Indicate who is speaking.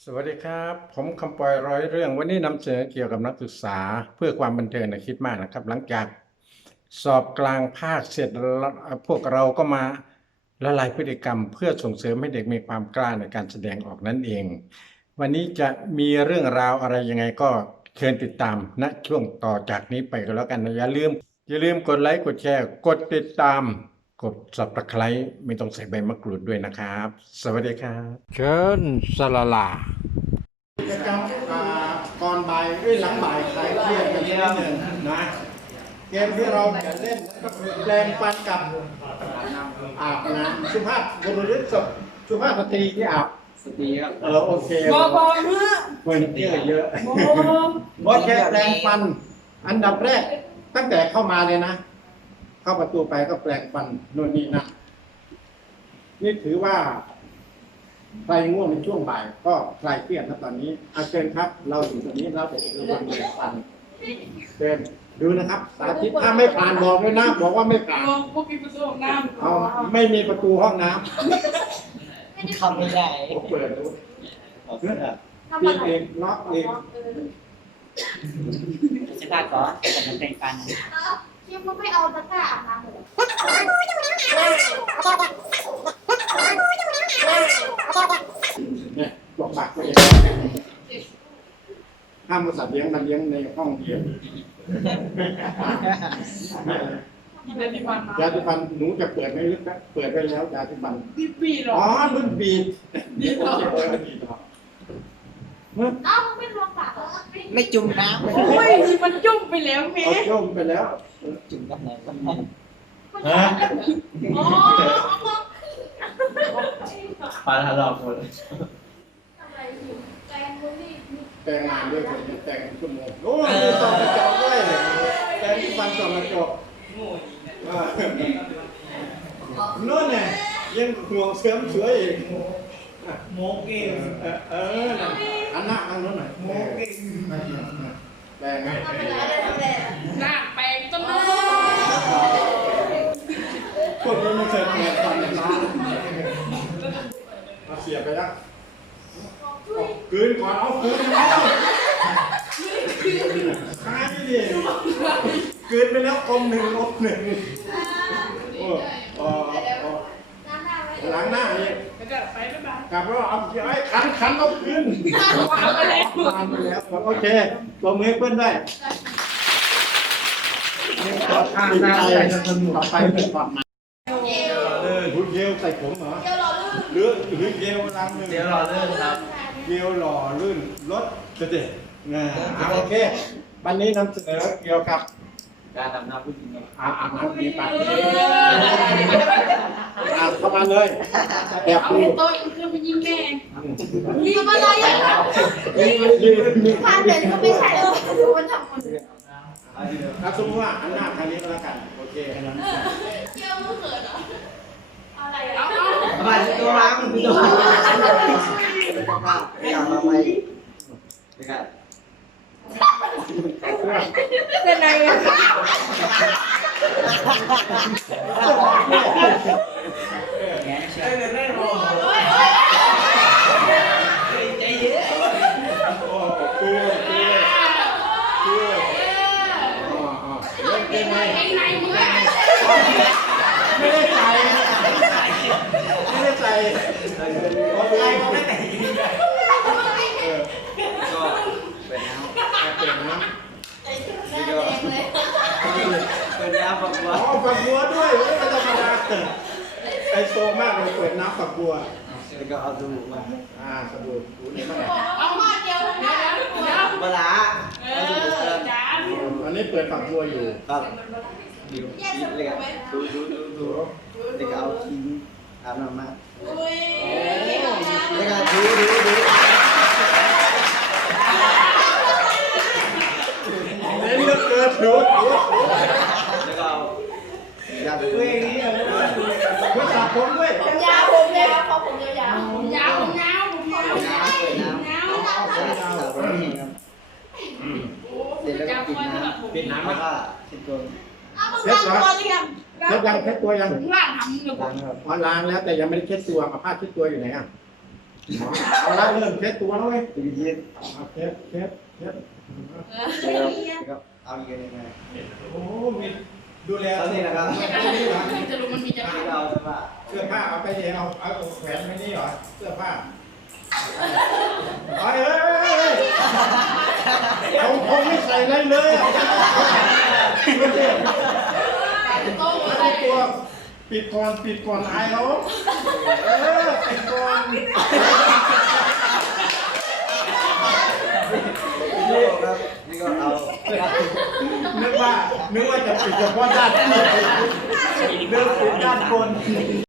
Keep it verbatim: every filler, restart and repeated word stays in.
Speaker 1: วัสดีครับผมคำปอยร้อยเรื่องวันนี้นำเสนอเกี่ยวกับนักศึกษาเพื่อความบันเทิงนะคิดมากนะครับหลังจากสอบกลางภาคเสร็จแล้วพวกเราก็มาละลายพฤติกรรมเพื่อส่งเสริมให้เด็กมีความกล้าในการแสดงออกนั่นเองวันนี้จะมีเรื่องราวอะไรยังไงก็เชิญติดตามณช่วงต่อจากนี้ไปก็แล้วกันนะอย่าลืมอย่าลืมกดไลค์กดแชร์กดติดตามกด ซับสไครบ์ ไม่ต้องใส่ใบมะกรูดด้วยนะครับสวัสดีครับเชิญสลาลา กิจกรรมก่อนบ่ายหรือหลังบ่ายคลายเครียดกันนิดหนึ่งนะเกมที่เราจะเล่นก็คือแปลงฟันกับอาบน้ำสุภาพบุรุษสุภาพสตรีที่อาบ
Speaker 2: สตรีครับ
Speaker 1: เออโอเค
Speaker 3: บอบอเมื่อ
Speaker 1: เพื่อนเยอะเยอะ
Speaker 3: บอ
Speaker 1: โอเคแปลงฟันอันดับแรกตั้งแต่เข้ามาเลยนะเข้าประตูไปก็แปลงฟันโน่นนี่นะนี่ถือว่าใครง่วงในช่วงบ่ายก็คลายเครียดนะตอนนี้อาเชิญครับเราอยู่ตรงนี้เราจะดูวันแปลงฟันเชิญดูนะครับสาธิตถ้าไม่ผ่านบอกด้วยนะบอกว่าไม่ผ่าน
Speaker 3: พวกมีประตูห้องน้ำ
Speaker 1: เอาไม่มีประตูห้องน้
Speaker 2: ทำไม่ได้
Speaker 1: ำผมเปิดดูปิดเองล็อกเอง
Speaker 2: จะพาก่อนแต่มันเป็นฟัน
Speaker 4: เชี่ยมึงไม่เอาตะกร้าอาบน้ำเลย
Speaker 1: เนี่ยบอกปากตัวเองห้ามสัตว์เลี้ยงมาเลี้ยงในห้องเดียวยาสีฟันหนูจะเปิดไม่ลึกนะเปิดไปแล้วยาสีฟัน
Speaker 3: ปีหรอ
Speaker 1: อ๋อรุ่นบีดบีดโอเคเลยบีดหรอ
Speaker 4: น้องมึงไม่รวมปากเหรอ
Speaker 2: ไม่จุ่มน้ำ
Speaker 3: โอ้ยมันจุ่มไปแล้วเมย์
Speaker 1: จุ่มไปแล้ว
Speaker 2: จุ่มกับไหนกับไหน
Speaker 1: ฮะ
Speaker 4: อ๋อ
Speaker 2: ปลาทะเลาะหมด
Speaker 4: อะไรอยู่แกงมึงนี่
Speaker 1: แต่งงานด้วยคนแต่งชั่วโมงโอ้ยต่อกระจกด้วยแต่งที่ฟันต่อกระจกนู่นไงยังห่วงเสริมสวยอีก
Speaker 2: โมกิ้ง
Speaker 1: เอออันหน้าอันนู้นหน่อยโมกิ้งแดงไง
Speaker 3: หน้าแปลงต้นไม้
Speaker 1: พวกนี้ไม่เคยแปลงฟันเลยนะมาเสียไปแล้วคืนก่อนเอาคืนเอาค้านี่ดิคืนไปแล้วอมหนึ่งอมหนึ่งโอ้โอ้หลังหน้านี่กลับแล้วเอาไอ้ขันขันเอาคืนวางไปแล้ววางไปแล้วโอเคตัวมือเพื่อนได้ต่อข้างหน้าใส่สนุกต่อไปเป็นก่อนมาหุ่นเยลใส่ผมเหรอหรือหรือเยลรังหนึ่ง
Speaker 2: เดี๋ยวรอเริ่มครับ
Speaker 1: เยลหล่อลื่นรถจะเด็ดงาโอเควันนี้นำเสนอเกี่ยวกับ
Speaker 2: การอาบน้ำผู้หญิง
Speaker 1: อาบน้ำมีปากอาบเข้ามาเลยแอบดู
Speaker 3: โต๊ะคือไปยิงแม่
Speaker 4: ยิงมาเลยอ่ะผ่านแต่ก็ไม่ใช่เออดูมันทำมัน
Speaker 1: ถ้าสมมติว่าอันหน้าทางนี้ก็แล้วกันโอเค
Speaker 4: เที่ยวมึงเกิดเหรออะไรอ่ะ
Speaker 2: มาตัวร้างตัวร้างอยากมาไปไม่ได้
Speaker 3: เป็นไงอ่ะ
Speaker 2: ใจเย็น
Speaker 1: โอ้คือคือคืออ๋ออ๋อเล่นเกมไหมไม่ได้ใส่ไม่ได้ใส่โอเคไม่ได้เออ
Speaker 2: ก็เป็นน้ำ
Speaker 1: เป็นน้ำ
Speaker 2: เป็นน้ำฝักบัว
Speaker 1: อ๋อฝักบัวด้วยไม่ธรรมดาไอโซมากเลยเปิดน้ำฝักบัว
Speaker 2: แล้วก็เอาดูมา
Speaker 1: อ่าสบู่ดูนี่มา
Speaker 4: เอาหม้อเดียวนะ
Speaker 2: เวลา
Speaker 1: อันนี้เปิดฝักบัวอยู่
Speaker 2: ครับดูเลยดูดูดูดูแล้วก็เอาทิ้งอาบน้ำมาแล้วก็ดูดูดู
Speaker 1: เน้นเลือกเกินดูดู
Speaker 2: แล้วก็อยากคุยอย่างนี้เลย
Speaker 1: คุยสระผมด้วย
Speaker 4: ผมยาวผมยาวเขาผมยาว
Speaker 3: ผมยาวผมยาวผมยาว
Speaker 2: น้ำเปิดน้ำน้ำเสร็จแล้วก็ปิดน้ำปิดน้ำแล้วก็เช็ดตัว
Speaker 1: เช็ดตัวยังเช็ดยังเช็ดตัวยัง
Speaker 3: ล้างทำหรือเปล่า
Speaker 1: อ๋อล้างแล้วแต่ยังไม่ได้เช็ดตัวมาผ้าเช็ดตัวอยู่ไหนอ่ะเอาละเริ่มเช็ดตัวแล้วเว้ย
Speaker 2: ตีเย็น
Speaker 1: เอาเช็ดเช็ดเช็ด
Speaker 2: ครับเอาอีกยังไง
Speaker 1: โอ้มีดูแล
Speaker 2: ตอนนี้นะครับ
Speaker 3: จะรู้มันมีจะ
Speaker 2: ที่เราจะว่า
Speaker 1: เสื้อผ้าเอาไปเองเอาเอาแขวนไว้นี่เหรอเสื้อผ้าเอ้ยเอ้ยเอ้ยผมผมไม่ใส่อะไรเลยอ่ะ
Speaker 3: โต้อะไร
Speaker 1: เอาตัวปิดก่อนปิดก่อนอายเขาเออปิดก่อน
Speaker 2: นี่ครับนี่ก็เอา
Speaker 1: นึกว่านึกว่าจะปิดเฉพาะด้านที่นึกปิดด้านบน